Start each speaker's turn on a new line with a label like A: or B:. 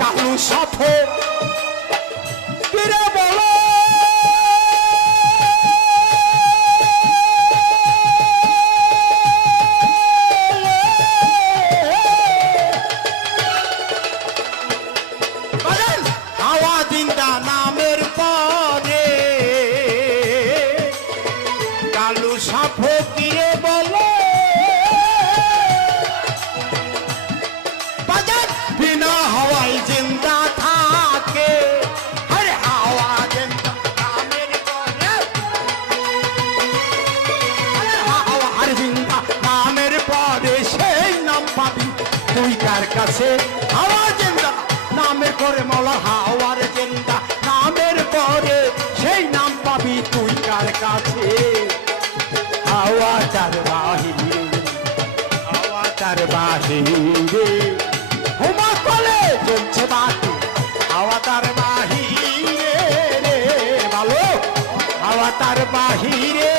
A: কালু সাথে। কিরে বলো। নামের কিরে তুই কার কাছে। হাওয়া জিন্দা, নামের করে মলা হাওয়ার জিন্দা, নামের পরে সেই নাম পাবি তুই কার কাছে। হাওয়া চার বাহিরে হাওয়া চার বাহিরে হুমা কলে চলছে বাকি হাওয়া তার বাহিরে ভালো। হাওয়া তার বাহিরে